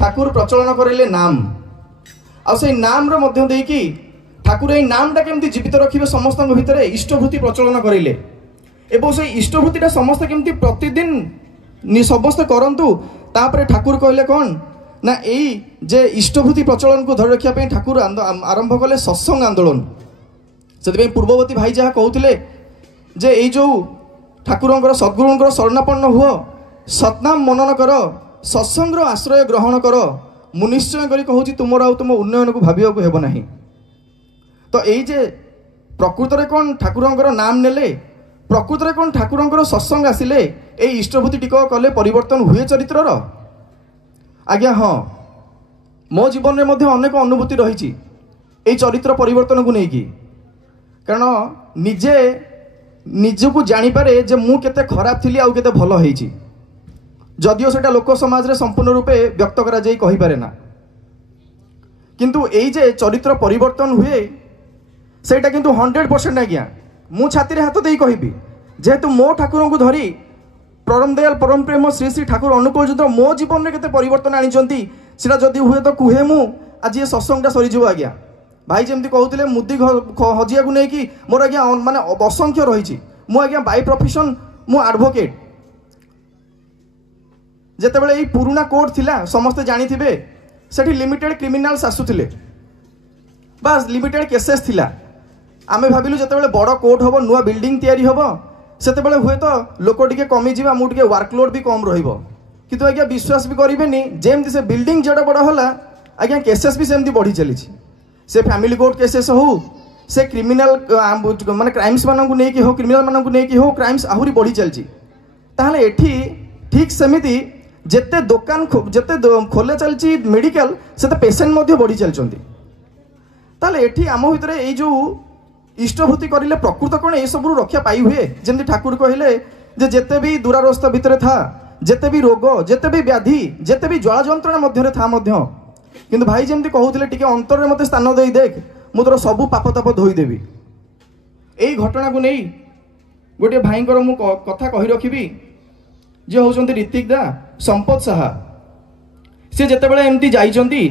ठाकुर प्रचलन करेले नाम आ से नाम रो मध्य देकी ठाकुर ए नामटा केमती जीवित रखिबे समस्त भितर इष्टभूति प्रचलन करेले एवं से इष्टभूतिटा समस्त केमती प्रतिदिन समस्त करंतु तापरे ठाकुर कहले कौन ना यही जे इष्टभूति प्रचलन को धरी रखा ठाकुर आरंभ कले सत्संग आंदोलन से पूर्ववर्ती भाई जहाँ कहते जे यही जो ठाकुर सद्गुरुंर शरणापन्न हुआ सतनाम मनन कर सत्संग आश्रय ग्रहण कर मु निश्चय करी कहूँ तुमर आ तुम उन्नयन को भाविया को हेब नहीं। तो यही जे प्रकृत में कौन ठाकुर नाम नेले प्रकृत में कौन ठाकुर सत्संग आसिले ये इष्टभूति टिक कले परिवर्तन हुए चरित्रर आज्ञा हाँ मो जीवन में मध्य अनेक अनुभूति रही चरित्र परिवर्तन को लेकिन कारण निजे निजको जानीपे जे मु केते खराब थी आउ केते भल होईची जदिओ सेटा लोक समाज रे संपूर्ण रूपे व्यक्त करा जाई कहि पारे ना किंतु एई जे चरित्र परिवर्तन हुए सेटा किंतु 100% आज्ञा मु छाती रे हाथ देई कहिबी जेहेतु मो ठाकुर को धरी परम दयाल परम प्रेम श्री श्री ठाकुर अनुकूल चंद्र मो जीवन में केते परिवर्तन आनिचंती सेटा जदि हुए तो कुहे मु आज ये सत्संगटा सरीजिव आज्ञा भाई जमती कहते मुदी हजिया को लेकिन मोर आज्ञा माने असंख्य रही मु आज्ञा बाय प्रोफेशन मु एडवोकेट जेतेबेले ये पुराना कोर्ट थिला समस्ते जानिथिबे सेठी लिमिटेड क्रिमिनाल्स आसुथिले बस लिमिटेड केसेस थिला आमे भाबिलु जेतेबेले बड़ कोर्ट हबो नुआ बिल्डिंग तयारी हबो सेतेबेले हुए तो लोक टिके कमी जीवा मु टिके वर्कलोड भी कम रहिबो किंतु आज्ञा विश्वास भी करिवेनी जेमती से बिल्डिंग जेडा बड़ होला आज्ञा केसेस भी सेमती बढ़ी चलीछि से फैमिली कोर्ट केसेस हो से क्रिमिनाल माने क्राइम्स मानकु नै कि हो क्रिमिनाल मानकु नै कि हो क्राइम्स आहुरी बढ़ी चलछि ताहले एठी ठीक सेमिति जेते दुकान जेते खोले चलछि मेडिकल सेते पेशेंट मध्ये बढ़ी चलछंती ताहले एठी आम भितरे ए जो इष्टभूति करिले प्रकृत कोन ए सब रक्षा पाई हुए जेमति ठाकुर कहिले जे जेते भी दुरावस्था भितरे था जेते भी रोग जेते भी व्याधि जेते भी ज्वाला जंत्रणा मध्यरे था मध्य किंतु भाई जमती कहते टिके अंतर में मत स्थान दे देख मु तोर सबू पाप ताप धोईदेवी यही घटना को नहीं गोटे भाई मु कथा कही रखी जे होचंती ऋतिक दा संपत साहा सी जितेबाला एमती जाइचंती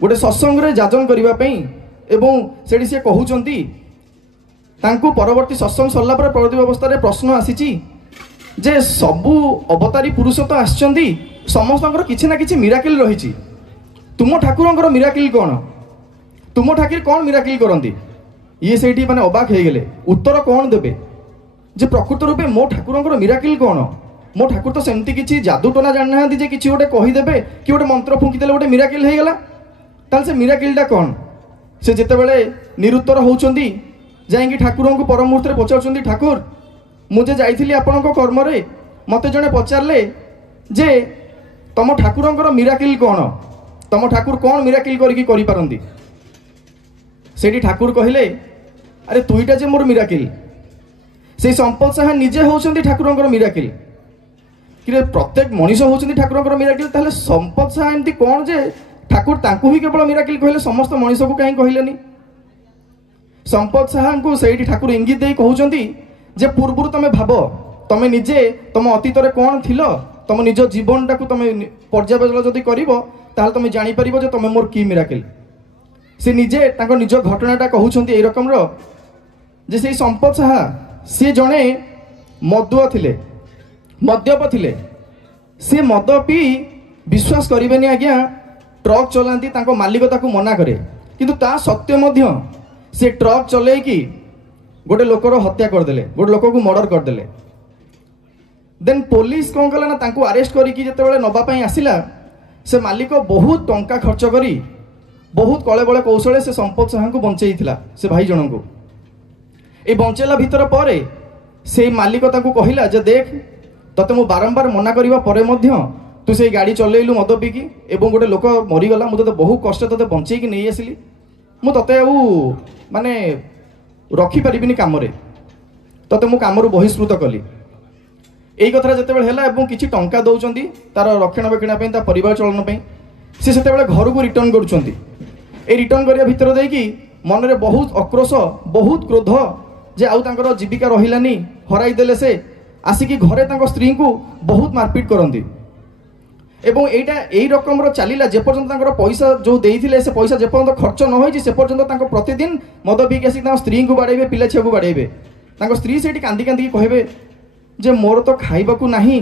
गोटे सत्संग रे जाजन करिबा पई एवं सेठी से कहउचंती तांको परवर्ती सत्संग सरला पर प्रदीप अवस्था रे प्रश्न आसीची जे सबू अवतारी पुरुष तो आछंती समस्त किसी ना किसी मिराकिल रही तुम ठाकुर मिराकिल कौन तुम ठाकुर कौन मिराकिल करती ये से माने अबाक हो गले उत्तर कौन देवे जे प्रकृत रूपे मो ठाकुर मिराकिल कौन मो ठाकुर तो सेमती किसी जादू टोना जानना जे किसी गोटे कहीदेवे कि गोटे मंत्र फुंकीदेले गोटे मिराकिल हो गला ताल से मिराकिलटा कौन से जितेबाला निरुत्तर होउचंदी जाइंकी ठाकुर को पर मुहूर्त पचार ठाकुर मुझे जाइली आपण कर्म मत जड़े पचारे जे तम ठाकुर मिराकिल कौन तम ठाकुर कौन मिराकिल करी पारंती सेठी ठाकुर कहले अरे तुईटा जे मोर मिराकिल से संपत साहा निजे होउचंती ठाकुर मिराकिल कि प्रत्येक मनीष होउचंती ठाकुर मिराकिल ताहले संपत साहा एमती कौन जे ठाकुर तांकु ही केवल मिराकिल कहले समस्त मनीष को कहीं कहलेनी संपत साहा को सेठी ठाकुर इंगित देई कहउचंती जे पूर्व तमे भाब तमे निजे तम अतीत रे कौन थिलो तुम निज जीवन टाक तुम पर्यालोचना जदि कर तुम जापर जे तुम मोर की मिराकिल से निजे निज घटनाटा कहते यही रकम जे से संपत साहा सी जड़े मदुआ थिले मद्यप थिले सी मद पी विश्वास करें आज्ञा ट्रक चलाती मालिक ताको मना करे किंतु ता सत्य मध्य से ट्रक चलैकी गोटे लोकर हत्या करदेले गोटे लोक को मर्डर करदेले देन पुलिस कौन कला ना तांको अरेस्ट करिकी जेतेबेले नबापाई आसिला से मालिक बहुत टंका खर्च करी बहुत कले बले कौशले से संपत साहा को बंचेइथिला से भाई जन को ए बंचेला भितर परे से मालिक तांको कहिला जे देख तते मु बारंबार मना करिवा परे मध्य तू से गाड़ी चलेइलु मद पीकी एवं गोटे लोक मरीगला मु तते बहुत कष्ट तते बंचेइकी नहीं आसिली मु तते आउ माने रखी परिबिनी काम रे तते मु काम रु बहिष्कृत कली यही कथा जिते है किसी टंका दौरान तार रक्षणाबेक्षण परिवार चलन से घर को रिटर्न करुँच रिटर्न करने भितर देकी मन में बहुत आक्रोश बहुत क्रोध जे आउ जीविका रही हरईदेले से आसिकी घरे स्त्री को बहुत मारपिट करती এবং এইটা এই রকমর চালিলা যেপর্যন্ত তাଙ୍କର পଇସା ଯେଉଁ ଦେଇଥିଲେ ସେ ପଇସା ଯେପର୍ଯ୍ୟନ୍ତ ଖର୍ଚ୍ଚ ନ ହୋଇଛି ସେ ପର୍ଯ୍ୟନ୍ତ ତାଙ୍କ ପ୍ରତିଦିନ ମଦ ପିଇକି ଆସିକି ତାଙ୍କ ସ୍ତ୍ରୀଙ୍କୁ ବାଡ଼େଇବେ, ପିଲା ଛୁଆକୁ ବାଡ଼େଇବେ। ତାଙ୍କ ସ୍ତ୍ରୀ ସେଇଠି କାନ୍ଦି କାନ୍ଦିକି କହିବେ ଯେ ମୋର ତ ଖାଇବାକୁ ନାହିଁ,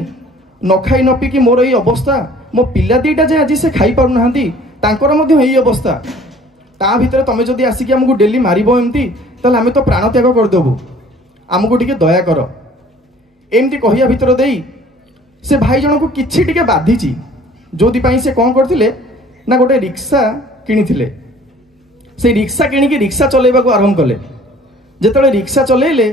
ନ ଖାଇ ନ ପିଇକି ମୋର ଏଇ ଅବସ୍ଥା, ମୋ ପିଲା ଦୁଇଟା ଯେ ଆଜି ସେ ଖାଇପାରୁନାହାନ୍ତି ତାଙ୍କର ମଧ୍ୟ ଏଇ ଅବସ୍ଥା, ତା ଭିତରେ ତମେ ଯଦି ଆସିକି ଆମକୁ ଡେଲି ମାରିବ ଏମିତି ତାହେଲେ ଆମେ ତ ପ୍ରାଣତ୍ୟାଗ କରିଦେବୁ, ଆମକୁ ଟିକେ ଦୟା କର। ଏମିତି କହିବା ଭିତରେ ଦେଇ ସେ ଭାଇ ଜଣକୁ କିଛି ଟିକେ ବାଧିଛି, ଯେଉଁଥିପାଇଁ ସେ କ'ଣ କରିଥିଲେ ନା ଗୋଟେ ରିକ୍ସା କିଣିଥିଲେ। ସେଇ ରିକ୍ସା କିଣିକି ରିକ୍ସା ଚଲେଇବାକୁ ଆରମ୍ଭ କଲେ। ଯେତେବେଳେ ରିକ୍ସା ଚଲେଇଲେ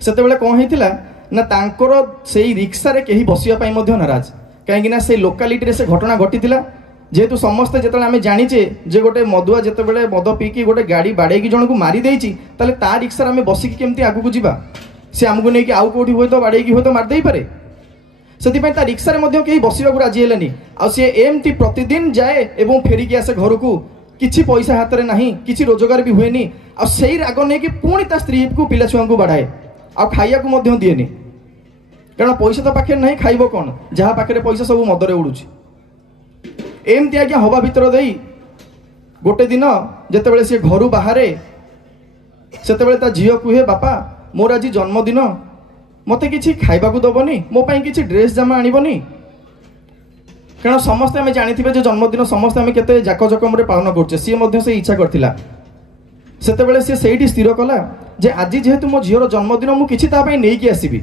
ସେତେବେଳେ କ'ଣ ହେଇଥିଲା ନା ତାଙ୍କର ସେଇ ରିକ୍ସାରେ କେହି ବସିବା ପାଇଁ ମଧ୍ୟ ନାରାଜ, କାହିଁକିନା ସେଇ ଲୋକାଲିଟିରେ ସେ ଘଟଣା ଘଟିଥିଲା। ଯେହେତୁ ସମସ୍ତେ ଯେତେବେଳେ ଆମେ ଜାଣିଛେ ଯେ ଗୋଟେ ମଦୁଆ ଯେତେବେଳେ ମଦ ପିଇକି ଗୋଟେ ଗାଡ଼ି ବାଡ଼େଇକି ଜଣକୁ ମାରିଦେଇଛି ତାହେଲେ ତା ରିକ୍ସାରେ ଆମେ ବସିକି କେମିତି ଆଗକୁ ଯିବା, ସେ ଆମକୁ ନେଇକି ଆଉ କେଉଁଠି ହୁଏତ ବାଡ଼େଇକି ହୁଏତ ମାରିଦେଇପାରେ। ସେଥିପାଇଁ ତା ରିକ୍ସାରେ ମଧ୍ୟ କେହି ବସିବାକୁ ରାଜି ହେଲେନି। ଆଉ ସିଏ ଏମିତି ପ୍ରତିଦିନ ଯାଏ ଏବଂ ଫେରିକି ଆସେ ଘରକୁ, କିଛି ପଇସା ହାତରେ ନାହିଁ, କିଛି ରୋଜଗାର ବି ହୁଏନି। ଆଉ ସେଇ ରାଗ ନେଇକି ପୁଣି ତା ସ୍ତ୍ରୀକୁ ପିଲା ଛୁଆଙ୍କୁ ବାଡ଼ାଏ, ଆଉ ଖାଇବାକୁ ମଧ୍ୟ ଦିଏନି, କାରଣ ପଇସା ତ ପାଖରେ ନାହିଁ, ଖାଇବ କ'ଣ, ଯାହା ପାଖରେ ପଇସା ସବୁ ମଦରେ ଉଡ଼ୁଛି। ଏମିତି ଆଜ୍ଞା ହବା ଭିତରେ ଦେଇ ଗୋଟେ ଦିନ ଯେତେବେଳେ ସିଏ ଘରୁ ବାହାରେ ସେତେବେଳେ ତା ଝିଅ କୁହେ, ବାପା ମୋର ଆଜି ଜନ୍ମଦିନ, ମୋତେ କିଛି ଖାଇବାକୁ ଦେବନି, ମୋ ପାଇଁ କିଛି ଡ୍ରେସ୍ ଜାମା ଆଣିବନି? କାରଣ ସମସ୍ତେ ଆମେ ଜାଣିଥିବେ ଯେ ଜନ୍ମଦିନ ସମସ୍ତେ ଆମେ କେତେ ଜାକଜକମରେ ପାଳନ କରୁଛେ, ସିଏ ମଧ୍ୟ ସେ ଇଚ୍ଛା କରିଥିଲା। ସେତେବେଳେ ସିଏ ସେଇଠି ସ୍ଥିର କଲା ଯେ ଆଜି ଯେହେତୁ ମୋ ଝିଅର ଜନ୍ମଦିନ ମୁଁ କିଛି ତା ପାଇଁ ନେଇକି ଆସିବି।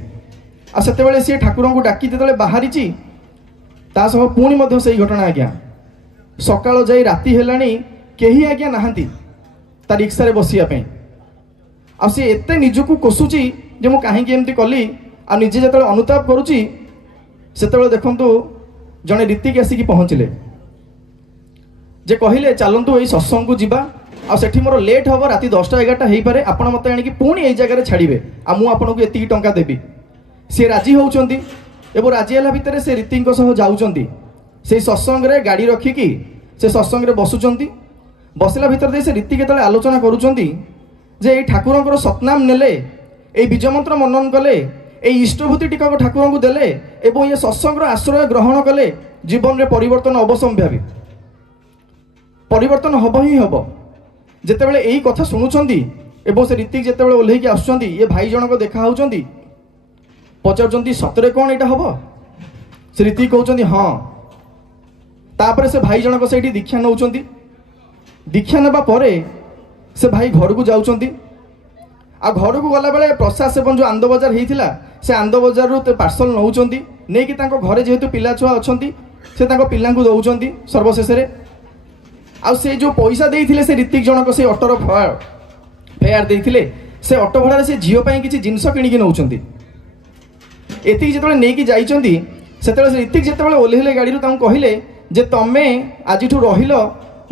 ଆଉ ସେତେବେଳେ ସିଏ ଠାକୁରଙ୍କୁ ଡାକି ଯେତେବେଳେ ବାହାରିଛି ତା ସହ ପୁଣି ମଧ୍ୟ ସେଇ ଘଟଣା ଆଜ୍ଞା, ସକାଳ ଯାଇ ରାତି ହେଲାଣି କେହି ଆଜ୍ଞା ନାହାନ୍ତି ତା ରିକ୍ସାରେ ବସିବା ପାଇଁ। ଆଉ ସିଏ ଏତେ ନିଜକୁ କୋଷୁଛି ଯେ ମୁଁ କାହିଁକି ଏମିତି କଲି। ଆଉ ନିଜେ ଯେତେବେଳେ ଅନୁତାପ କରୁଛି ସେତେବେଳେ ଦେଖନ୍ତୁ ଜଣେ ରୀତିକି ଆସିକି ପହଞ୍ଚିଲେ, ଯେ କହିଲେ ଚାଲନ୍ତୁ ଏଇ ସତ୍ସଙ୍ଗକୁ ଯିବା, ଆଉ ସେଠି ମୋର ଲେଟ୍ ହେବ, ରାତି 10ଟା 11ଟା ହେଇପାରେ, ଆପଣ ମୋତେ ଆଣିକି ପୁଣି ଏଇ ଜାଗାରେ ଛାଡ଼ିବେ, ଆଉ ମୁଁ ଆପଣଙ୍କୁ ଏତିକି ଟଙ୍କା ଦେବି। ସିଏ ରାଜି ହେଉଛନ୍ତି ଏବଂ ରାଜି ହେଲା ଭିତରେ ସେ ରୀତିଙ୍କ ସହ ଯାଉଛନ୍ତି। ସେଇ ସତ୍ସଙ୍ଗରେ ଗାଡ଼ି ରଖିକି ସେ ସତ୍ସଙ୍ଗରେ ବସୁଛନ୍ତି। ବସିଲା ଭିତରେ ଦେଇ ସେ ରୀତି କେତେବେଳେ ଆଲୋଚନା କରୁଛନ୍ତି ଯେ ଏଇ ଠାକୁରଙ୍କର ସତନାମ ନେଲେ, ଏଇ ବୀଜମନ୍ତ୍ର ମନନ କଲେ, এই ইষ্টভূতি টিকক ঠাকুরଙ୍କୁ দেলে এবং ଏ ସତ୍ସଙ୍ଗର ଆଶ୍ରୟ ଗ୍ରହଣ କଲେ ଜୀବନରେ ପରିବର୍ତ୍ତନ ଅବଶ୍ୟମ୍ଭାବୀ, ପରିବର୍ତ୍ତନ ହେବ ହିଁ ହେବ। ଯେତେବେଳେ ଏଇ କଥା ଶୁଣୁଛନ୍ତି ଏବଂ ସେ ରୀତିକ ଯେତେବେଳେ ଓହ୍ଲେଇକି ଆସୁଛନ୍ତି, ଏ ଭାଇ ଜଣକ ଦେଖା ହେଉଛନ୍ତି, ପଚାରୁଛନ୍ତି ସତରେ କ'ଣ ଏଇଟା ହେବ? ସେ ରୀତିକ କହୁଛନ୍ତି ହଁ। ତାପରେ ସେ ଭାଇ ଜଣକ ସେଇଠି ଦୀକ୍ଷା ନେଉଛନ୍ତି। ଦୀକ୍ଷା ନେବା ପରେ ସେ ଭାଇ ଘରକୁ ଯାଉଛନ୍ତି। ଆଉ ଘରକୁ ଗଲାବେଳେ ପ୍ରସାଦ ସେବନ ଯେଉଁ ଆନନ୍ଦ ବଜାର ହେଇଥିଲା ସେ ଆନନ୍ଦ ବଜାରରୁ ପାର୍ସଲ ନେଉଛନ୍ତି, ନେଇକି ତାଙ୍କ ଘରେ ଯେହେତୁ ପିଲା ଛୁଆ ଅଛନ୍ତି ସେ ତାଙ୍କ ପିଲାଙ୍କୁ ଦେଉଛନ୍ତି। ସର୍ବଶେଷରେ ଆଉ ସେ ଯେଉଁ ପଇସା ଦେଇଥିଲେ ସେ ରୀତିକ ଜଣକ ସେ ଅଟୋର ଫେୟାର ଦେଇଥିଲେ, ସେ ଅଟୋ ଭଡ଼ାରେ ସେ ଝିଅ ପାଇଁ କିଛି ଜିନିଷ କିଣିକି ନେଉଛନ୍ତି। ଏତିକି ଯେତେବେଳେ ନେଇକି ଯାଇଛନ୍ତି ସେତେବେଳେ ସେ ରୀତିକ ଯେତେବେଳେ ଓହ୍ଲେଇଲେ ଗାଡ଼ିରୁ ତାଙ୍କୁ କହିଲେ ଯେ ତମେ ଆଜିଠୁ ରହିଲ,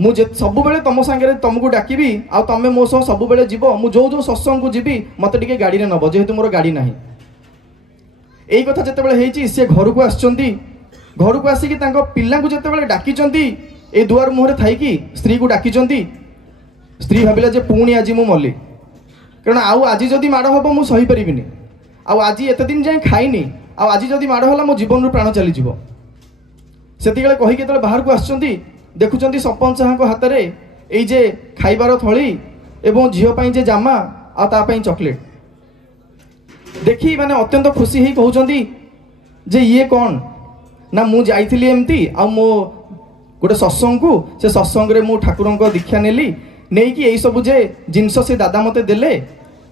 ମୁଁ ସବୁବେଳେ ତମ ସାଙ୍ଗରେ ତମକୁ ଡାକିବି, ଆଉ ତମେ ମୋ ସହ ସବୁବେଳେ ଯିବ, ମୁଁ ଯେଉଁ ଯେଉଁ ସତ୍ସଙ୍ଗକୁ ଯିବି ମୋତେ ଟିକେ ଗାଡ଼ିରେ ନେବ, ଯେହେତୁ ମୋର ଗାଡ଼ି ନାହିଁ। ଏଇ କଥା ଯେତେବେଳେ ହେଇଛି ସେ ଘରକୁ ଆସିଛନ୍ତି। ଘରକୁ ଆସିକି ତାଙ୍କ ପିଲାଙ୍କୁ ଯେତେବେଳେ ଡାକିଛନ୍ତି, ଏ ଦୁଆର ମୁହଁରେ ଥାଇକି ସ୍ତ୍ରୀକୁ ଡାକିଛନ୍ତି। ସ୍ତ୍ରୀ ଭାବିଲା ଯେ ପୁଣି ଆଜି ମୁଁ ମଲି, କାରଣ ଆଉ ଆଜି ଯଦି ମାଡ଼ ହେବ ମୁଁ ସହିପାରିବିନି, ଆଉ ଆଜି ଏତେ ଦିନ ଯାଏଁ ଖାଇନି, ଆଉ ଆଜି ଯଦି ମାଡ଼ ହେଲା ମୋ ଜୀବନରୁ ପ୍ରାଣ ଚାଲିଯିବ। ସେତିକିବେଳେ କହିକି ଯେତେବେଳେ ବାହାରକୁ ଆସିଛନ୍ତି ଦେଖୁଛନ୍ତି ସରପଞ୍ଚ ସାହେବଙ୍କ ହାତରେ ଏଇ ଯେ ଖାଇବାର ଥଳି ଏବଂ ଝିଅ ପାଇଁ ଯେ ଜାମା ଆଉ ତା ପାଇଁ ଚକୋଲେଟ୍ ଦେଖି ମାନେ ଅତ୍ୟନ୍ତ ଖୁସି ହେଇ କହୁଛନ୍ତି ଯେ ଇଏ କ'ଣ ନା ମୁଁ ଯାଇଥିଲି ଏମିତି, ଆଉ ମୋ ଗୋଟେ ସତ୍ସଙ୍ଗକୁ, ସେ ସତ୍ସଙ୍ଗରେ ମୁଁ ଠାକୁରଙ୍କ ଦୀକ୍ଷା ନେଲି, ନେଇକି ଏଇସବୁ ଯେ ଜିନିଷ ସେ ଦାଦା ମୋତେ ଦେଲେ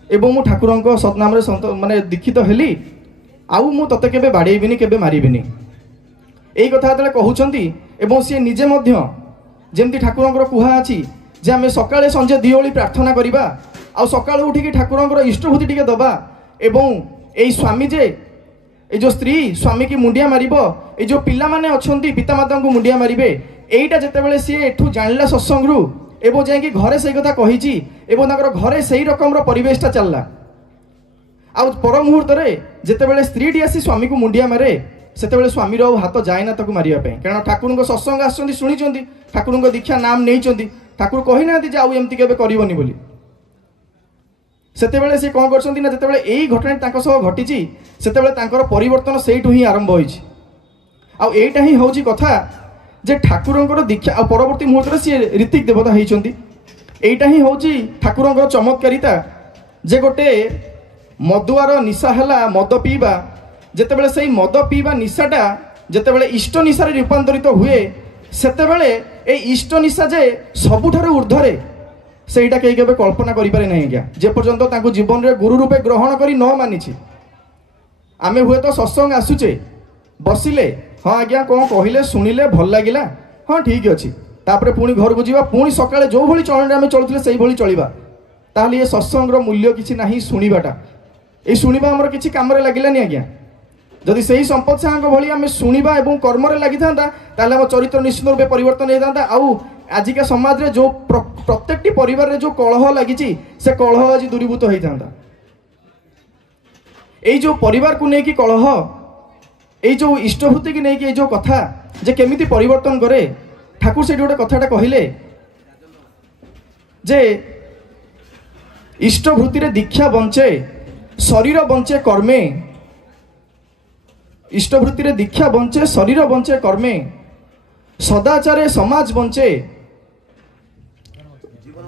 ଏବଂ ମୁଁ ଠାକୁରଙ୍କ ସତନାମରେ ମାନେ ଦୀକ୍ଷିତ ହେଲି, ଆଉ ମୁଁ ତତେ କେବେ ବାଡ଼େଇବିନି, କେବେ ମାରିବିନି। এই কথা যেତେବେଳେ କହୁଛନ୍ତି ଏବଂ ସିଏ ନିଜେ ମଧ୍ୟ ଯେମିତି ଠାକୁରଙ୍କର କୁହା ଅଛି ଯେ ଆମେ ସକାଳେ ସଞ୍ଜେ ଦିଓଳି ପ୍ରାର୍ଥନା କରିବା, ଆଉ ସକାଳୁ ଉଠିକି ଠାକୁରଙ୍କର ଇଷ୍ଟଭୂତି ଟିକେ ଦେବା, ଏବଂ ଏଇ ସ୍ୱାମୀ ଯେ এই ଯେଉଁ ସ୍ତ୍ରୀ ସ୍ୱାମୀକି ମୁଣ୍ଡିଆ ମାରିବ, এই ଯେଉଁ ପିଲାମାନେ ଅଛନ୍ତି ପିତାମାତାଙ୍କୁ ମୁଣ୍ଡିଆ ମାରିବେ, এইটা ଯେତେବେଳେ ସିଏ ଏଠୁ ଜାଣିଲା ସତ୍ସଙ୍ଗରୁ ଏବଂ ଯାଇକି ଘରେ ସେଇ କଥା କହିଛି ଏବଂ ତାଙ୍କର ଘରେ ସେଇ ରକମର ପରିବେଶଟା ଚାଲିଲା। ଆଉ ପର ମୁହୂର୍ତ୍ତରେ ଯେତେବେଳେ ସ୍ତ୍ରୀଟି ଆସି ସ୍ୱାମୀକୁ ମୁଣ୍ଡିଆ ମାରେ ସେତେବେଳେ ସ୍ୱାମୀର ଆଉ ହାତ ଯାଏ ନା ତାକୁ ମାରିବା ପାଇଁ, କାରଣ ଠାକୁରଙ୍କ ସତ୍ସଙ୍ଗ ଆସୁଛନ୍ତି, ଶୁଣିଛନ୍ତି, ଠାକୁରଙ୍କ ଦୀକ୍ଷା ନାମ ନେଇଛନ୍ତି, ଠାକୁର କହିନାହାନ୍ତି ଯେ ଆଉ ଏମିତି କେବେ କରିବନି ବୋଲି। ସେତେବେଳେ ସେ କ'ଣ କରିଛନ୍ତି ନା ଯେତେବେଳେ ଏଇ ଘଟଣାଟି ତାଙ୍କ ସହ ଘଟିଛି ସେତେବେଳେ ତାଙ୍କର ପରିବର୍ତ୍ତନ ସେଇଠୁ ହିଁ ଆରମ୍ଭ ହୋଇଛି। आईटा ही हूँ कथा जे ठाकुर दीक्षा आ परवर्ती मुहूर्त सी ऋतिक देवता होती यहीटा ही हूँ ठाकुर चमत्कारिता जे गोटे मदुआर निशा है मद पीवा जितेबाला से मद पीवा निशाटा जितेबाला इष्ट निशार रूपांतरित हुए सेतेबाला ए इष्ट निशा जे सबुठार ऊर्ध्वे सेटा कहीं केवे कल्पना करें ना आज्ञा जे पर्यंत जीवन में गुरु रूपे ग्रहण कर न मानी आमे हुए तो सत्संग आसुचे बसिले हाँ आज्ञा कौन कहले शुणिले भल लगिला हाँ ठीक अच्छे तापर पुणी घर को जा पुणी सकाଳେ जो भली चलन आम चलुले से भली चलवा ताहले ये सत्संगर मूल्य किसी ना शुणवाटा ये शुणवा आमर किसी कम लगिलानी आज्ञा जदि से ही संपद साहब भली आम शुणवा और कर्म लगी था आम चरित्र निश्चित रूपे परिवर्तन होता आउ आजिका समाज रे जो प्रत्येक परिवार रे जो कलह लगी से कलह आज दूरीभूत होता यही जो परिवार को लेकिन कलह यही जो इष्टभूति की लेकिन जो कथा जे केमिति परिवर्तन करे ठाकुर से गोटे कथाटा कहले जे इष्टभूति रे दीक्षा बंचे शरीर बंचे कर्मे इष्टभूति रे दीक्षा बंचे शरीर बंचे कर्मे सदाचारे समाज बंचे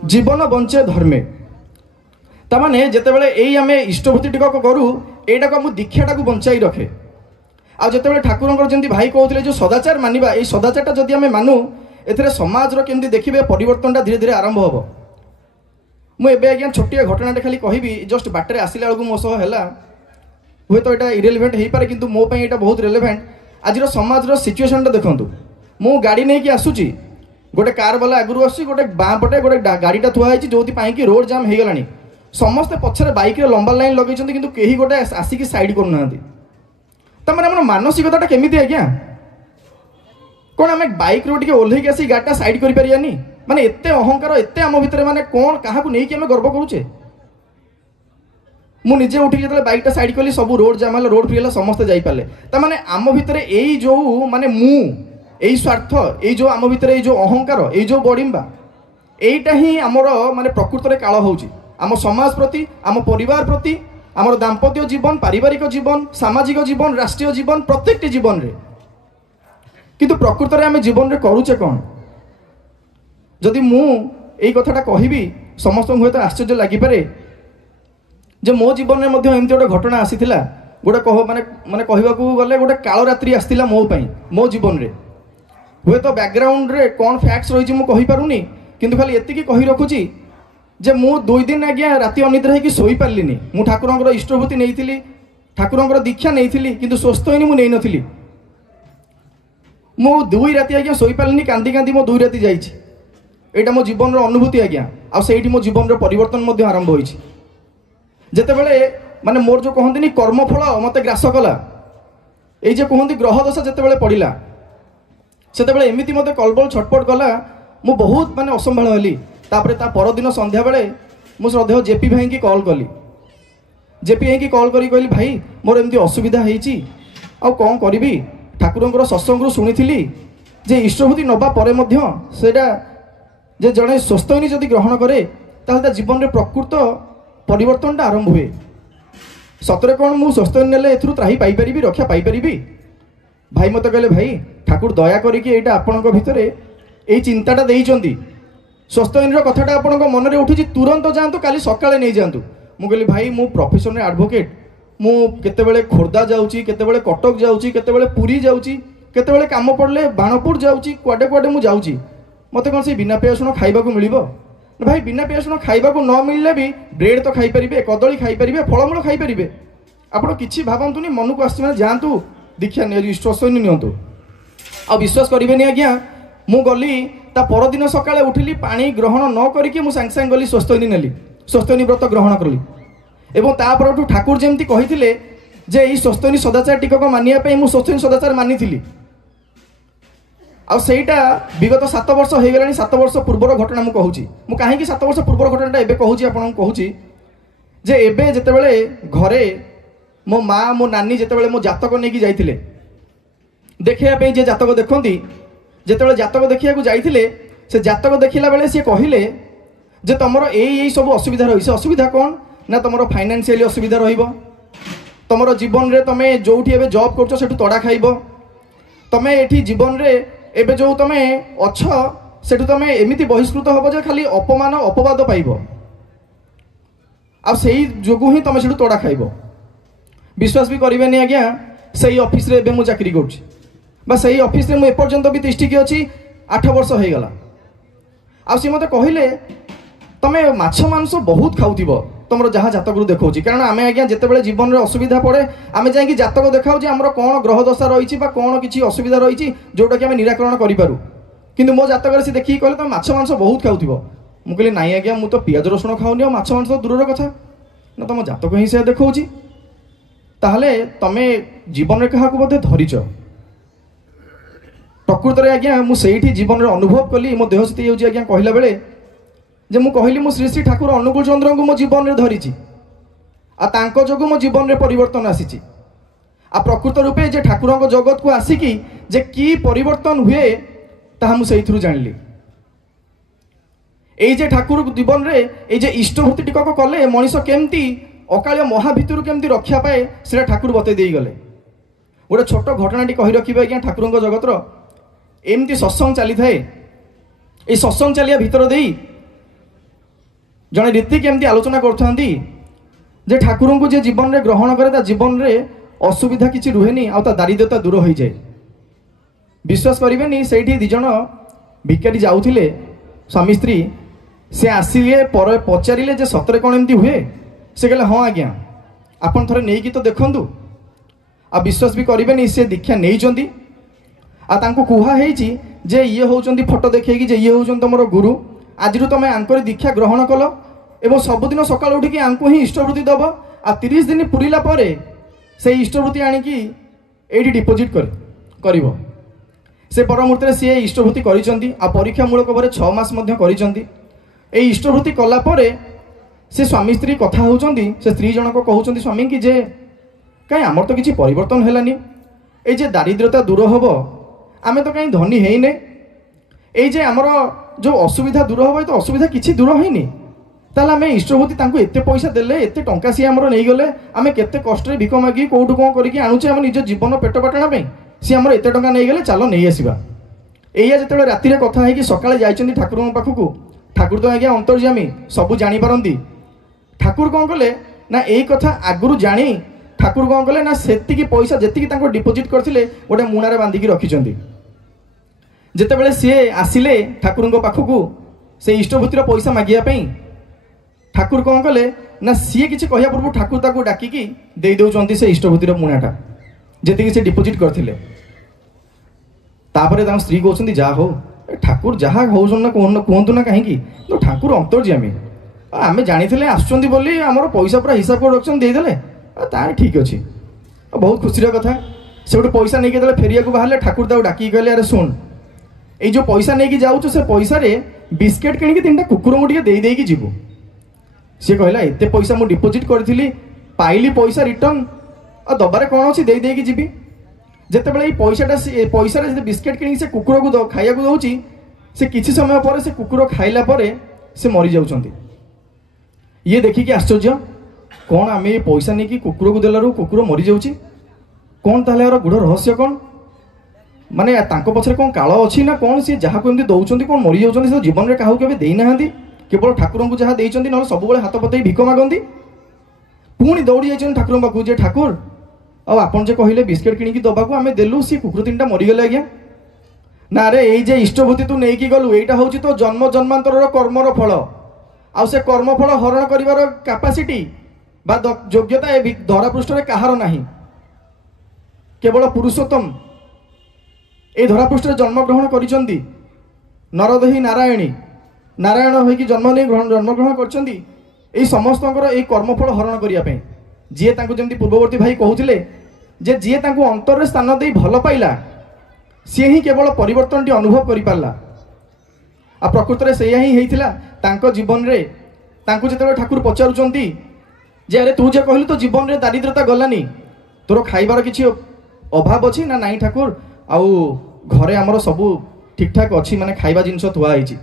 जीवन बंचे धर्मे तमाने जेतेबेले एई आमे इष्टभूति टिक करू एटा को दीक्षाटा को बंचाई रखे आ जेतेबेले ठाकुरंकर जेंति भाई कहउथिले जो सदाचार मानिबा एई सदाचारटा जदि आमे मानु एथिरे समाजर केमती देखिबे परिवर्तनटा धीरे धीरे आरंभ होबो मु एबे आज्ञा छोटिया घटनाटा खाली कहबी जस्ट बाटरे आसिला बेलू मो सह हैला हुए तो यहाँ इरेलीवेंट हो पारे किंतु मो पाई एटा बहुत रेलेवेंट आज समाज सिचुएशनटा देखंतु मु गाड़ी नहीं कि आसुची गोटे कार वाला आगुरी आसुची गोटे बाँ पटे गोटे गाड़ीटा थुआ है जो कि रोड जाम हो गलानी समस्ते पछरे बाइक रे लंबा लाइन लगे किंतु केही गोटे आसिक साइड करना तमाने आम मानसिकता केमिति आज्ञा कौन आम बाइक रो टिके ओल्हेक आसी गाड़ीटा साइड कर पारियानी माने एते अहंकार एते आम भितर माने कौन क्या नहीं आम गर्व करुचे मु निजे उठी जो बाइकटा साइड कली सब रोड जाम है रोड फ्री है समस्ते जापारे तमाने आम भितर यही जो माने मु यही स्वार्थ यही जो आम भितर जो अहंकार यही जो बड़िंबा यहीटा ही आमर माने प्रकृत में काल होची आम समाज प्रति आम परिवार प्रति आमर दाम्पत्य जीवन पारिवारिक जीवन सामाजिक जीवन राष्ट्रीय जीवन प्रत्येक जीवन रे किंतु प्रकृत में आम जीवन रे करूचे कौन जदि मु यही कथाटा कहबी समस्त हुए तो आश्चर्य लगिपारे जे मो जीवन में एमती गोटे घटना आसीथिला गोटे कह माने माने कहवाकू गले गोटे काल रात्रि आसीथिला मो पई मो जीवन रे हुए तो बैकग्राउंड रे कौन फैक्ट्स रही मु कहि पारुनी किंतु खाली एतिकी कहि रखुची जे मु 2 दिन आज्ञा राति अनिद्रा है कि सोई पारलिनी मु ठाकुरंकर इष्टभूति नैथिली ठाकुरंकर दीक्षा नैथिली किंतु स्वस्थ होइनी मु नै नथिली मु 2 राति आज्ञा सोई पारलिनी कांदी कांदी मो 2 राति जाइछि एटा मो जीवन रो अनुभूति आज्ञा आ सेठी मो जीवन रो परिवर्तन मध्ये आरंभ होइछि जेतेबेले माने मोर जो कहंतिनी कर्मफल मते ग्रास कला ए जे कहंती ग्रह दशा जेतेबेले पड़िला सेतेबेले एमिति मते कलबल छटपट कला मु बहुत माने असंभाळ हली तापरे ता परदिन संध्या बेले मु श्रद्धेय जेपी भाई की कॉल कली जेपी भाई की कॉल करी कहली भाई मोर एमती असुविधा हेची आ कौन करी ठाकुरंकर सत्संग शुणिथिली जे इष्टभूति नबा परे मध्य सेटा जे जड़े स्वस्थनी जदि ग्रहण करे ताहले जीवन रे प्रकृत परिवर्तनटा आरंभ हुए सतरे कौन मु स्वस्थनी नेले एथरु त्राही पाई परिबी रक्षा पाई परिबी भाई मते कहले भाई ठाकुर दया करिके एटा आपनक भितरे एई चिंताटा देइचंती स्वस्थनीर कथाटा आपनक मन रे उठुची तुरंत जांतु काली सकाळे नै जांतु मु कहली भाई मु प्रोफेशनल एडवोकेट मु केतेबेले खोर्धा जाउची केतेबेले कटक जाउची केतेबेले पुरी जाउची केतेबेले काम पड़ले बाणपुर जाउची कुआडे कुआडे मु जाउची मते कोन से बिना पेयासुन खाइबा को मिलिबो भाई बिना पेयासुन खाइबा को न मिलले भी ब्रेड तो खाई परिबे कदली खाई परिबे फलमूल खाई परिबे आपण किछि भाबंतुनी मन को आसी माने जांतु दीक्षा ने स्वस्थनी नियंतु आ विश्वास करिबेनी आज्ञा मु गली ता परदिन सकाळे उठिली पानी ग्रहण न करिके मु सांग सांग गली स्वस्थनी नेली स्वस्थनी व्रत ग्रहण करली एवं तापरठू ठाकुर जेमती कहिथिले जे ई स्वस्थनी सदाचार टिकक मानिया पई मु स्वस्थनी सदाचार मानिथिली आ सेटा विगत 7 वर्ष हो गलानी 7 वर्ष पूर्वर घटना मु कहूची मु काहे कि 7 वर्ष पूर्वर घटनाटा एबे कहूची आपन कहूची जे एबे जेतेबेले घरे मो माँ मो नानी जेतेबेले मो जातक नेकी जाइथिले देखिया पे जे जातक देखंती जेतेबेले जातक देखिया को जाइथिले से जातक देखिला बेले से कहिले जे तमरो एई सब असुविधा रही से असुविधा कौन ना तमरो फाइनेंशियली असुविधा रहिबो तमरो जीवन रे तमे जोठी एबे जॉब करछो सेठु तडा खाइबो तमे एठी जीवन रे एबे जो तमे अछ सेठु तमे एमिति बहिष्कृत हबो जे खाली अपमान अपवाद पाइबो आ सेही जोगु ही तमे सेठु तोड़ा खाइबो। विश्वास भी करिवेनी आज्ञा सेही ऑफिस रे एबे मु चाकरी करछि बा सेही ऑफिस रे मु एपर्यंत भी तिष्ठिकी अछि 8 वर्ष हो गला। आ सी मते कहिले तमे माछ मांस बहुत खाउथिबो तुमर जहाँ जातक देखा कारण आम आज्ञा जिते जीवन में असुविधा पड़े आम जा जातक देखाऊ आमर कौन ग्रह दशा रही कौन किसी असुविधा रही जोटा कि आम निराकरण करूँ कि मो जातक से देखिए कहले तुम माछ मांस बहुत खाऊ मु कहली नाई आज्ञा मु तो पियाज रसुण खाऊनी और माछ मांस दूर कथा ना तुम जातक ही से देखा ताहले तमे जीवन में क्या बोधे धरीच प्रकृत में आज्ञा मुझे जीवन में अनुभव कली मो देह स्थिति होगी आज्ञा कहला बेले जे मु कहली मु श्री श्री ठाकुर अनुकूल चंद्र को मो जीवन में धरीची आ जोगु मो जीवन में परिवर्तन आसी आ प्रकृत रूपे जे ठाकुर जगत को आसिकी जे की परिवर्तन हुए ताहा मु सेइथुरु जानली एई जे ठाकुर जीवन रे एई जे इष्टभूति टिकक कले मनीष केमती अकाल महाभितर केमती रक्षा पाए से ठाकुर बतई दे गले। गोटे छोट घटनाटी कही रखिबे आज्ञा ठाकुर जगतर एमती सत्संग चली थाए ए सत्संग चलिया भितर देई जड़े रीति केमती आलोचना करथांती जे ठाकुर को जे जीवन में ग्रहण करे जीवन में असुविधा किसी रुहेनी आ दारिद्रता दूर हो जाए। विश्वास करेनि से दिज भिकारी जाऊे स्वामी स्त्री से आसिले पर पचारे जे सतरे कौन एमती हुए से कहले हाँ आज्ञा आपन थरे नहीं तो देखंतु आ विश्वास भी करेनि से दीक्षा नहीं आ तांको कुहा हेची जे ये होचंती फोटो देखैकी जे ये होचंती तमरो गुरु आज तुम आंकर दीक्षा ग्रहण कल एवं सबुदिन सकाल उठिकी आंको ही इष्टवृत्ति दब आ 30 दिन पुरीला परे से इष्टवृत्ति आनिकी एठी डिपोजिट कर से परमुहूर्त सी इष्टवृत्ति करिसेंती आ परीक्षामूलक भाव 6 मास करिसेंती। ए इष्टवृत्ति कला परे से स्वामी स्त्री कथा होचंती से स्त्री जनक कहउचंती स्वामी की जे कहीं आमर तो किसी परिवर्तन हेलानी ए जे दारिद्रता दूर हबो आमे तो कहीं धनी हेइने ए जे आमर जो असुविधा दूर हम तो असुविधा किसी दूर होनी ताल आम इष्टभूति एत पैसा देले एत टंका सी आमर नहीं गले आम केते कष्ट भिक मागी कौटू कौन करके आणुचे आम निज जीवन पेट पाटना सी आमर एत टंका नहीं गले चलो नहीं आसवा एया जिते राति कथा है कि सकाଳେ जाइछन्ती ठाकुर पाखक ठाकुर तो आज्ञा अंतर्यामी सबू जापारती ठाकुर कौन कले ना यही कथा आगुरी जानी ठाकुर कौन कले ना सेतिकी पैसा जेतिकी डिपोजिट करथिले गोटे मुणारे बांधिकी रखिछन्ती जितेबाला सी आसिले ठाकुर पाखक से इष्टभूतिर पैसा मागिया ठाकुर कौन कले ना सी किसी कहया पूर्व ठाकुर ताकू डाकिकी दे दौरान से इष्टभूतिर मुणाटा जी से डिपोजिट करथिले तापरे स्त्री कहते जा हो ठाकुर जहाँ होना कहतु ना कहीं तो ठाकुर अंतर्यामी आम जानी आसुँच बोली आमर पैसा पूरा हिसाब कर रखते देदेले तार ठीक अच्छे बहुत खुशी कथा से गोटे पैसा नहीं जो फेरिया बाहर ठाकुर ताकू डाकी कहले अरे शुण ये जो पैसा नहीं जाऊँ से पैसा रे बिस्केट किणी 3टा कुकुर को देदेकी जीवु सी कहला एत पैसा मुझे डिपोजिट करी पाइली पैसा रिटर्न और दबारे कौन अच्छी देदेकी जीवी जितेबाला ये पैसा बिस्केट किणी से कुकुर को खाया दौर से किसी समय पर से कुकुर खाइला से मरी जाउछन्ती ये देखिकी आश्चर्य कौन आम ये पैसा नहीं कि कुकुर को देलु कुकुर मरी जाऊँगी कौन तार गुढ़ रहस्य कौन माने पछरे कौन काल अच्छी ना कौन सी जहाँ को दौरान कौन मरी जाऊँगी से जीवन में क्या केवे देना केवल ठाकुर को जहाँ देते ना सब हाथ पतई भिक मागती पुणी दौड़ी जाइए ठाकुर पाखु जे ठाकुर आपन जे कहले बिस्केट किणी दबाक आम देलु सी कुकुर 3टा मरीगले आज्ञा ना रे ये इष्टभूति तू नहीं गलु यहाँ हूँ तो जन्म जन्मांतर कर्मर फल आउ से कर्मफल हरण कर कैपेसिटी बा योग्यता ए धरा पृष्ठ में कहार नहीं केवल पुरुषोत्तम ए धरा पृष्ठ जन्म ग्रहण करिसेंती नरदेही नारायणी नारायण होइकी जन्म नहीं जन्म ग्रहण करछन्ती एई समस्तଙ୍କର एई कर्मफल हरण करिया पे जे तांको जेमती पूर्ववर्ती भाई कहउथिले जे जे तांको अंतर रे स्थान देई भल पाइला से ही केवल परिवर्तन टी अनुभव करि पारला आ प्रकृत रे सेया ही हेइथिला तांको जीवन रे तांको जेतेबे ठाकुर पचारुचन्ती जे अरे तू जे कहलु तो जीवन रे दारिद्रता गलानी तोर खाइबार किछि अभाव अछि ना नाही ठाकुर आउ घरे हमर सब ठीक ठाक अच्छी माने खाइबा जिनस थुआ होइछि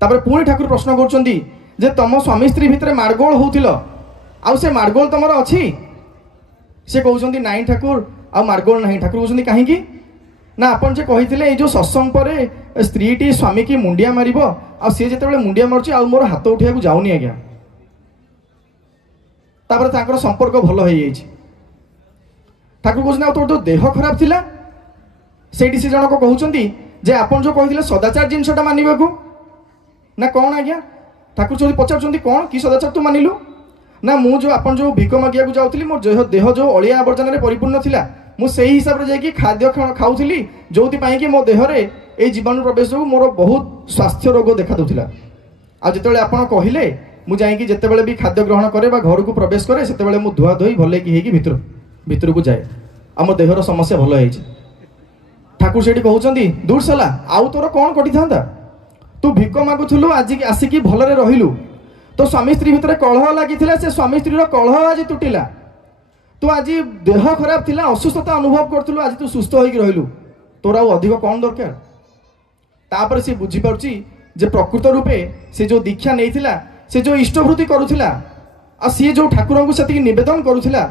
तापर पुणी ठाकुर प्रश्न करछन्ती जे तम स्वामी स्त्री भितर मार्गोल होउथिल आउ से मार्गोल तमर अछि से कहउछन्ती नाही ठाकुर आ मार्गोल नाही ठाकुर कहउछन्ती काहे कि ना आपन जे कहिथिले जो सत्संग पर स्त्री टी स्वामी की मुंडिया मारिबो आ सी जेतेबेले मुंडिया मारुची आ मोर हाथ उठिया को जाउनी आज्ञा तापर तांकर संपर्क भल हो जाइछि। ठाकुर कहउछन तोर जो देह खराब थिला सेठी से जनक कहउछंती जे आपन जो कहिथिले सदाचार जिनसटा मानिबाकू ना कौन आज्ञा। ठाकुर चौधरी पचारुचंती कौन कि सदाचार तू मानिलु ना मु जो आपन जो भिक मागिया को जाउथली मोर देह जो अलिया आवर्जन रे परिपूर्ण थिला मु सेही हिसाब रे जाई खाद्य खाउथली जोति पाई कि मो देह रे ए जीवाणु प्रवेश जो मोर बहुत स्वास्थ्य रोग देखा दउथिला। आ जेतेबेले आपन कहिले मु जाई कि जेतेबेले भी खाद्य ग्रहण करे बा घर को प्रवेश करे सेतेबेले मु धुआ धोई भले कि हेकी भीतर को जाए आ मो देहर समस्या भल होइछि। ठाकुर सेठी कहउचंती दूर सला आउ तोर कौन कटि थांदा तू भिक मागुथुलु आज आसिकी भलरे रहिलु तो स्वामी स्त्री भितर कलह लागिथिला से स्वामी स्त्री कलह आज तुटिला तू आज देह खराब थिला असुस्थता अनुभव करथुलु आज तू सुस्थ होइक रहिलु तोर आउ अधिक कौन दरकार। तापर से बुझी पाउची जे प्रकृत रूपे से जो दीक्षा नेइथिला से जो इष्टवृत्ति करुथिला आ सी जो ठाकुर को सेतिकी निवेदन करुथिला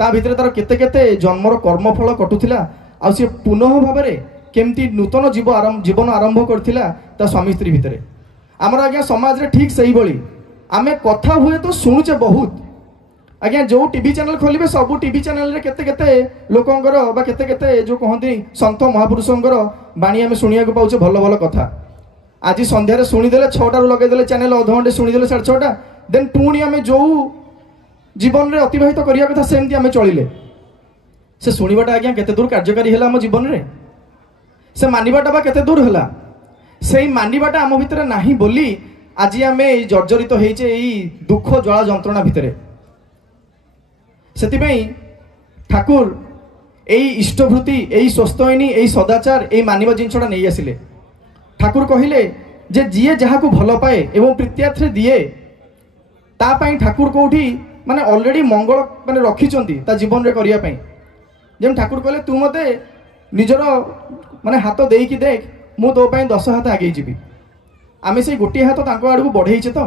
ता भितर तार केते केते जन्मर कर्मफल कटुथिला आ सी पुनः भाबरे केमती नूतन जीवन आरंभ करथिला ता स्वामी स्त्री भितर। आमर आज्ञा समाज रे ठीक सही बळी आमे कथा हुए तो शुणुचे बहुत आज्ञा जो टीवी चैनल खोलिबे सब टीवी चैनल रे केते केते लोकंकर बा केते केते जो कहंती संत महापुरुषंकर बाणी आमे सुनिया को पाउचे भल भल कथा। आज संध्या रे सुनी देले 6टा रु लगे देले चैनल अध घंटे सुनी देले 6:30 देन पुणी आमे जो जीवन रे अतिबाहित करिया कथा सेमती आमे चलिले से सुनिबाटा आज्ञा केते दूर कार्यकारी हैला हम जीवन रे से मानिबाटा बा केते दूर हैला सेही मानिबाटा आम भितर नाही बोली आज आमे जर्जरित होइचे एई दुख ज्वाला जंत्रणा भितरे। सेतिबेई ठाकुर एई इष्टवृत्ति एई स्वस्थयनी एई सदाचार एई मानिबा जिनसटा नै आसिले। ठाकुर कहिले जे जिए जहा को भल पाए एवं प्रीत्यार्थ दिए ता पई ठाकुर कोठी माने ऑलरेडी मंगल माने रखिचंती ता जीवन रे करिया पई जेम ठाकुर कहले तू मते निजर माने हाथ देई कि देख मु तो पई 10 हाथ आगे जीबी आमे से गोटे हाथ तांको आडू बढ़ेइछे तो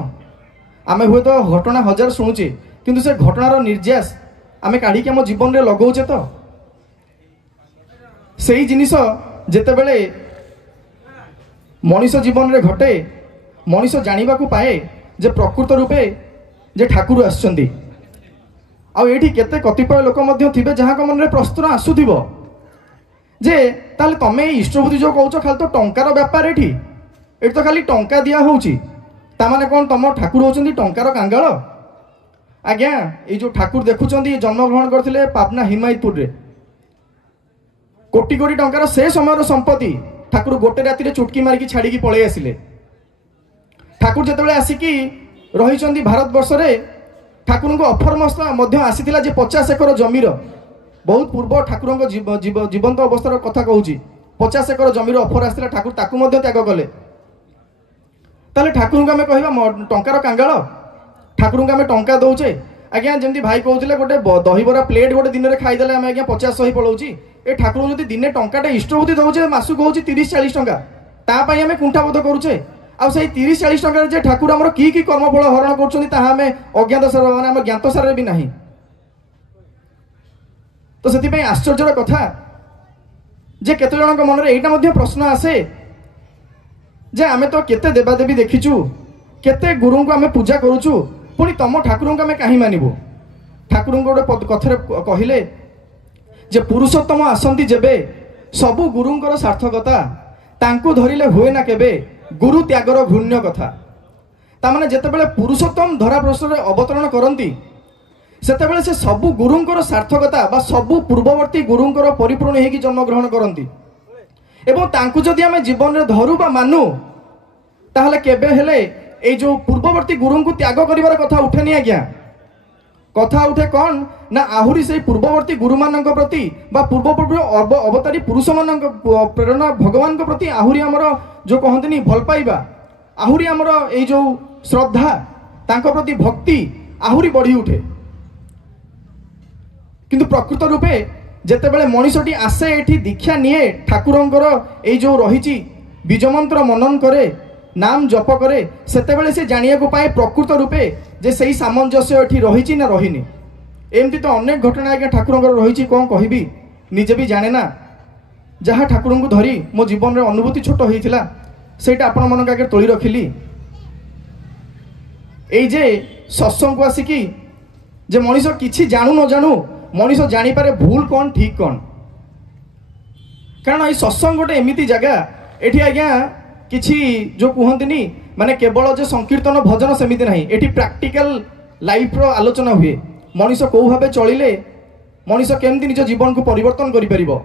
आमे हुए तो घटना हजार सुनुचे किंतु से घटनार निर्यास आमे काढ़ी के हम जीवन रे लगौचे तो सेही जिनिस जेतेबेले मनीष जीवन रे घटे मनीष जानिबा को पाए जे प्रकृत रूपे जे ठाकुर आछंती आ एठी केते कतिपय लोक मध्य थिबे जहाँ मन रे प्रश्न आसुथिबो जे ताले तमे इष्टवृत्ति जो कहउछ खाली तो टंकार व्यापार एठी तो खाली टंका दिया होउची ता माने कोन तम ठाकुर होचंती टंकार कांगाल। आज्ञा ये जो ठाकुर देखुचंती जन्म ग्रहण करथिले पाबना हिमायतपुर रे कोटी कोटी टंकार से समय संपत्ति ठाकुर गोटे राति रे चुटकी मारिकी छाड़ी की पळे आसिले। ठाकुर जेतेबेले आसिकी रहिचंती भारत वर्ष रे ठाकुर को ऑफर मध्य आसीथिला जे 50 एकर जमीर बहुत पूर्व ठाकुर को जीवंत अवस्थार कथा कहूची 50 एकर जमीर ऑफर आसीथिला ठाकुर ताकू मध्य त्याग कले ताले ठाकुर को आमे कहबा टंकार कांगाल ठाकुर को आमे टंका दउचे आज्ञा जेमती भाई कहउथिले गोटे दहीबरा प्लेट गोटे दिन रे खाई देले आमे आज्ञा 50 100 पळौची ए ठाकुर जदी दिने टंकाटे इष्टवृत्ति दउचे मासु कहउची 30 40 टंका ता पई आमे कुंठाबोध करूचे आ से 30 40 टंका जे ठाकुर हमर की कर्मफल हरण करछोनी ता आमे अज्ञात सार माने आमे ज्ञात सार भी नाही। तो सेति पई आश्चर्यर कथा जे केते जनक मन रे एटा मध्ये प्रश्न आसे जे आमे तो केते देवादेवी देखिचु केते गुरु को आमे पूजा करूचु पुणी तम ठाकुर को आमे काहे मानिबो। ठाकुर गोटे कथरे कहिले जे पुरुषोत्तम आसंती जेबे सबु गुरुंकर सार्थकता तांको धरिले हुए ना केबे गुरु त्यागर घृण्य कथा ता माने जेतेबेले पुरुषोत्तम धरा पृष्ठ रे अवतरण करंती सेतेबेले से सबु गुरुंकर सार्थकता बा सबु पूर्ववर्ती गुरुंकर परिपूर्ण हेकी जन्म ग्रहण करंती एवं तांको जदि आमे जीवन रे धरु बा मानु ताहले केबे हेले ए जो पूर्ववर्ती गुरु को त्याग करिवार कथा उठेनी आज्ञा कथा उठे कौन ना आहुरी से पूर्ववर्ती गुरु मान प्रति बा पूर्व अवतारी पुरुष मान प्रेरणा भगवान प्रति आहुरी आमर जो कहते भल पाइबा आहुरी आमर ए जो श्रद्धा तांको प्रति भक्ति आहुरी बढ़ी उठे किंतु प्रकृत रूपे जेतेबेले मनीषटी आसे एठी दीक्षा निये ठाकुरंकर ए जो रहिची बीजमंत्र मनन करे नाम जप करे सेतेबेले से जानिया को पाए प्रकृत रूपे जे सही सामंजस्य एठी रहिची ना रहिनी एमती तो अनेक घटना आज्ञा ठाकुरंकर रहिची कोन कहिबी निजे भी जाने ना जहाँ ठाकुर को धरी मो जीवन में अनुभूति छोट होता सेटा आपण मन आगे तोली रखिली ये सत्संग को आसिकी जे मनीष किसी जानू न जानू मनीष जानीपारे भूल कौन ठीक कौन कारण ये सत्संग गोटे एमती जगह एठी आज्ञा किछि जो कहतनी माने केवल जे संकीर्तन भजन सेमिति नहीं एठी प्रैक्टिकल लाइफ रो आलोचना हुए मनीष कौ भाव चलिले मनीष केमती निज जीवन को परिवर्तन करि परिबो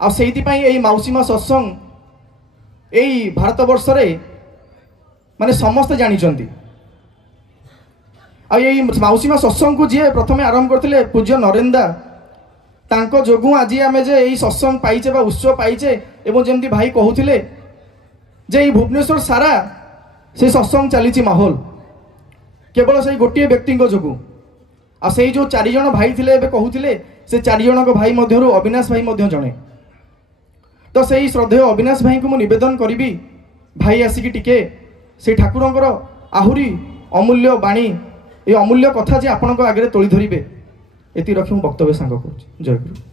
आ सेहिति पई एई माउसीमा सत्संग एई भारत वर्ष रे माने समस्त जानि चंती आ एई माउसीमा सत्संग को जे प्रथम आरंभ करथिले पूज्य नरेंद्र तांको जोगु आज आम जे यही सत्संग पाइचे बा उत्सव पाइचे एवं जमती भाई कहूथिले जे भुवनेश्वर सारा से सत्संग चली माहौल केवल से गोटे व्यक्ति जोगु आ से जो 4 जन भाई थिले एबे कहूथिले से 4 जन भाई मध्यरु अविनाश भाई मध्य जणे तो से श्रद्धेय अविनाश भाई को मु निवेदन करी भाई आसिकी टिके से ठाकुरंकर आहुरी अमूल्य बाणी ये अमूल्य कथा जे आपणक आगे तोली धरिबे एति रखी मु वक्तव्य सांग कर जय गुरु।